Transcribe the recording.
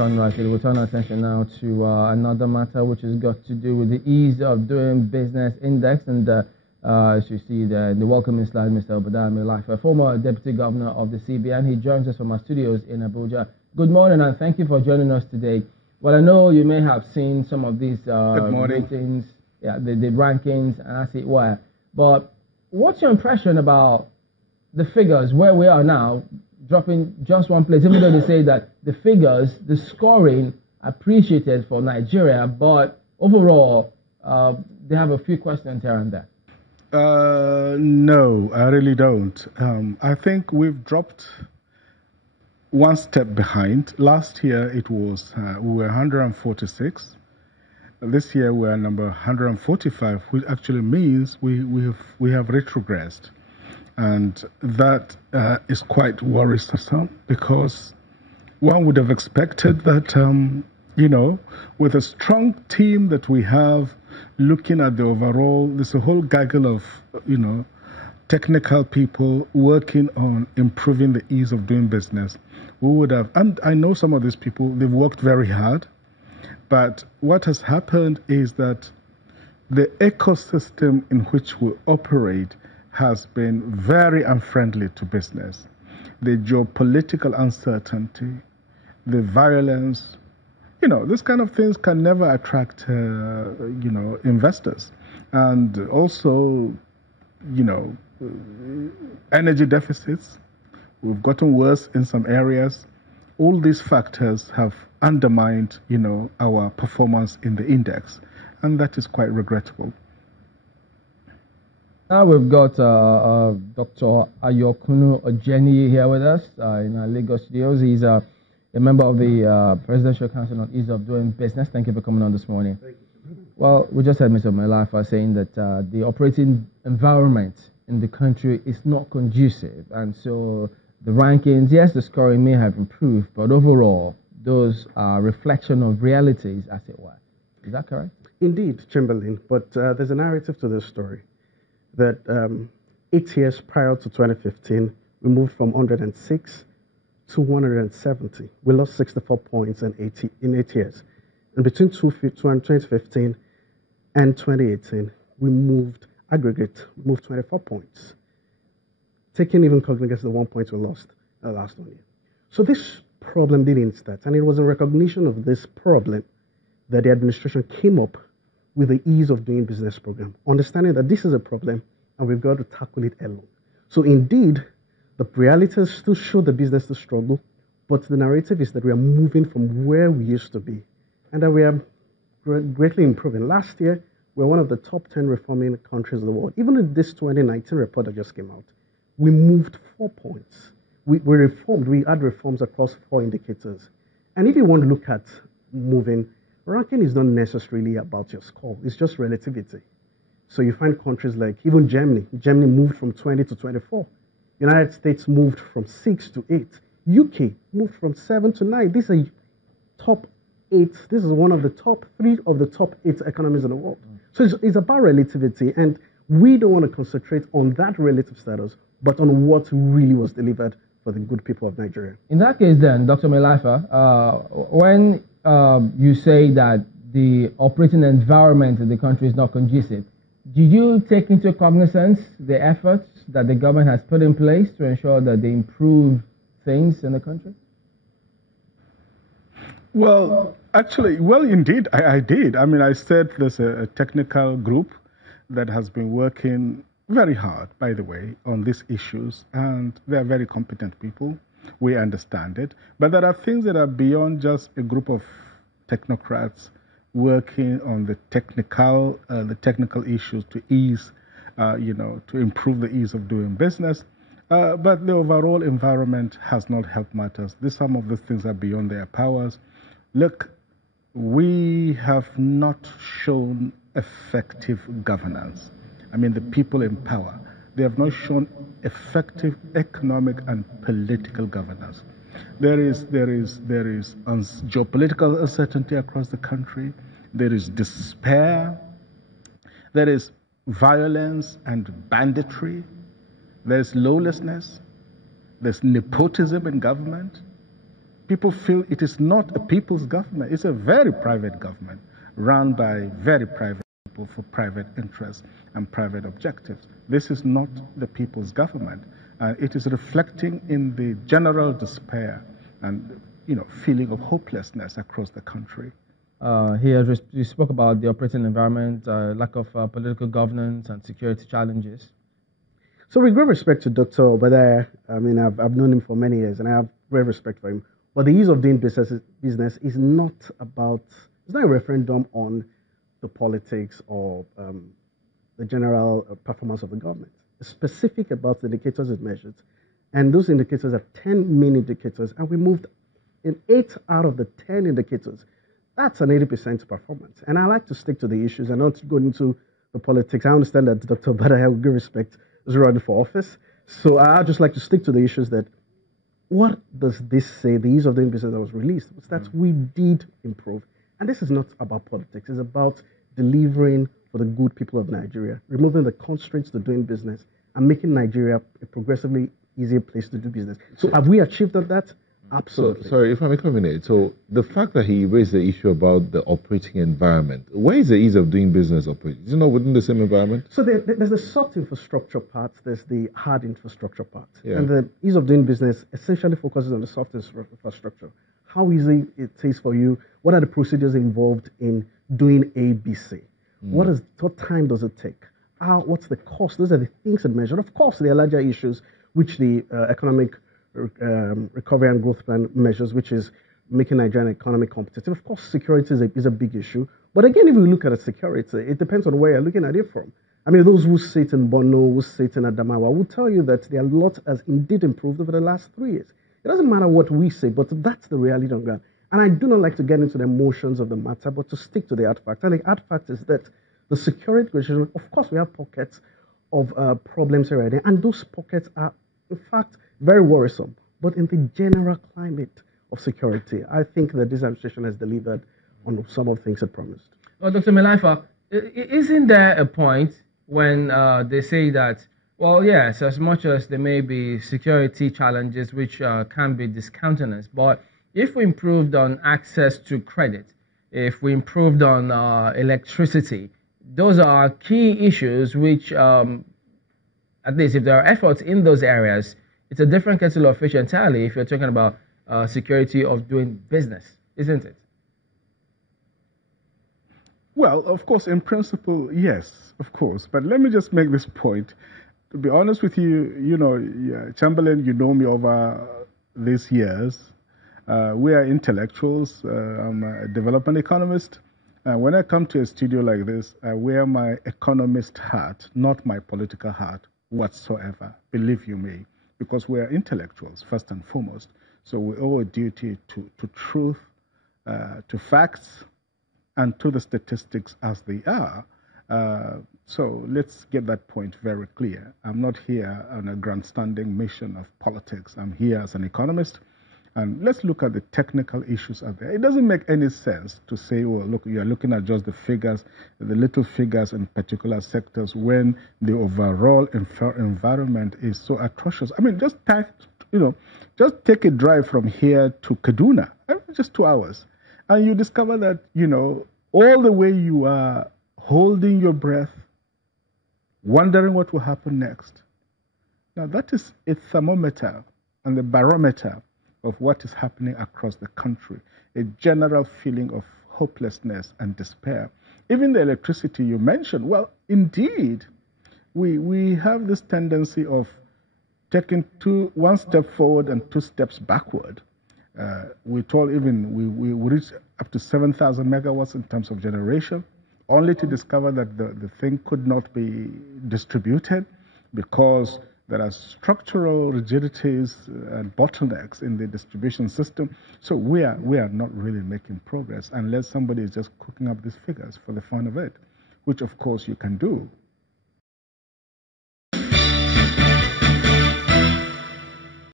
return rightly. We'll turn our attention now to another matter which has got to do with the ease of doing business index. And as you see there in the welcoming slide, Mr. Mailafia, former Deputy Governor of the CBN. He joins us from our studios in Abuja. Good morning, and thank you for joining us today. Well, I know you may have seen some of these ratings, the rankings, as it were. But what's your impression about the figures, where we are now, dropping just one place, even though they say that the figures, the scoring, appreciated for Nigeria, but overall, they have a few questions here and there. No, I really don't. I think we've dropped one step behind. Last year, it was we were 146. This year, we're number 145, which actually means we have retrogressed. And that is quite worrisome because one would have expected that, with a strong team that we have, looking at the overall, there's a whole gaggle of, technical people working on improving the ease of doing business. We would have, and I know some of these people, they've worked very hard, but what has happened is that the ecosystem in which we operate has been very unfriendly to business. The geopolitical uncertainty, the violence, this kind of things can never attract, investors. And also, energy deficits, we've gotten worse in some areas. All these factors have undermined, our performance in the index, and that is quite regrettable. Now we've got Dr. Ojeniyi here with us in our Lagos studios. He's a member of the Presidential Council on Ease of Doing Business. Thank you for coming on this morning. Thank you. Well, we just had Mr. Mailafia saying that the operating environment in the country is not conducive. And so the rankings, yes, the scoring may have improved, but overall, those are reflection of realities, as it were. Is that correct? Indeed, Chamberlain, but there's a narrative to this story. That 8 years prior to 2015, we moved from 106 to 170. We lost 64 points in 8 years. And between 2015 and 2018, we moved 24 points, taking even cognizance of the 1 point we lost last 1 year. So this problem didn't start, and it was in recognition of this problem that the administration came up with the ease of doing business program, understanding that this is a problem and we've got to tackle it alone. So indeed, the realities still show the business to struggle, but the narrative is that we are moving from where we used to be and that we are greatly improving. Last year, we were one of the top 10 reforming countries in the world. Even in this 2019 report that just came out, we moved 4 points. We reformed, we had reforms across 4 indicators. And if you want to look at moving, ranking is not necessarily about your score. It's just relativity. So you find countries like even Germany. Germany moved from 20 to 24. United States moved from 6 to 8. UK moved from 7 to 9. These are top 8. This is one of the top 3 of the top 8 economies in the world. So it's about relativity. And we don't want to concentrate on that relative status, but on what really was delivered for the good people of Nigeria. In that case then, Dr. Mailafia, when you say that the operating environment in the country is not conducive, did you take into cognizance the efforts that the government has put in place to ensure that they improve things in the country? Well, actually, indeed, I did. I mean, I said there's a technical group that has been working very hard, by the way, on these issues, and they're very competent people. We understand it. But there are things that are beyond just a group of technocrats working on the technical issues to ease, to improve the ease of doing business. But the overall environment has not helped matters. Some of these things are beyond their powers. Look, we have not shown effective governance. I mean, the people in power, they have not shown effective economic and political governance. There is geopolitical uncertainty across the country. There is despair. There is violence and banditry. There's lawlessness. There's nepotism in government. people feel it is not a people's government. It's a very private government run by very private people for private interests and private objectives. This is not the people's government. It is reflecting in the general despair and feeling of hopelessness across the country. Here, you spoke about the operating environment, lack of political governance and security challenges. So with great respect to Dr. Obadiah, I mean, I've known him for many years and I have great respect for him. But the ease of doing business is not about, it's not a referendum on the politics or the general performance of the government. It's specific about the indicators it measures. And those indicators are 10 main indicators, and we moved in 8 out of the 10 indicators. That's an 80% performance. And I like to stick to the issues and not go into the politics. I understand that Dr. Obadiah, with great respect, is running for office. So I just like to stick to the issues that, what does this say, the ease of doing business that was released? It's that we did improve. And this is not about politics. It's about delivering for the good people of Nigeria, removing the constraints to doing business and making Nigeria a progressively easier place to do business. So have we achieved that? Absolutely. So, sorry, if I may come in, so the fact that he raised the issue about the operating environment, where is the ease of doing business operating? Is it not within the same environment? So there's the soft infrastructure part, there's the hard infrastructure part. Yeah. And the ease of doing business essentially focuses on the soft infrastructure. How easy it is for you, what are the procedures involved in doing A, B, C? What time does it take? What's the cost? Those are the things that measure. Of course, there are larger issues which the economic recovery and growth plan measures, which is making Nigerian economy competitive. Of course, security is a big issue. But again, if we look at security, it depends on where you're looking at it from. I mean, those who sit in Borno, who sit in Adamawa, will tell you that a lot has indeed improved over the last 3 years. It doesn't matter what we say, but that's the reality on ground. And I do not like to get into the emotions of the matter, but to stick to the hard fact. And the hard fact is that the security situation, of course, we have pockets of problems already, and those pockets are, in fact, very worrisome. But in the general climate of security, I think that this administration has delivered on some of the things it promised. Well, Dr. Mailafia, isn't there a point when they say that, well, yes, as much as there may be security challenges which can be discountenanced, but if we improved on access to credit, if we improved on electricity, those are key issues which, at least if there are efforts in those areas, it's a different kettle of fish entirely if you're talking about security of doing business, isn't it? Well, of course, in principle, yes, of course. But let me just make this point. To be honest with you, Chamberlain, you know me over these years. We are intellectuals. I'm a development economist. When I come to a studio like this, I wear my economist hat, not my political hat whatsoever, believe you me, because we are intellectuals, first and foremost. So we owe a duty to truth, to facts, and to the statistics as they are. So let's get that point very clear. I'm not here on a grandstanding mission of politics. I'm here as an economist. And let's look at the technical issues out there. It doesn't make any sense to say, well, look, you're looking at just the figures, the little figures in particular sectors when the overall environment is so atrocious. I mean, just take a drive from here to Kaduna, just 2 hours. And you discover that, all the way you are holding your breath, wondering what will happen next. Now, that is a thermometer and the barometer of what is happening across the country, a general feeling of hopelessness and despair. Even the electricity you mentioned, well, indeed, we have this tendency of taking one step forward and 2 steps backward. We reached up to 7,000 megawatts in terms of generation, only to discover that the thing could not be distributed because there are structural rigidities and bottlenecks in the distribution system. So we are not really making progress unless somebody is just cooking up these figures for the fun of it, which of course you can do.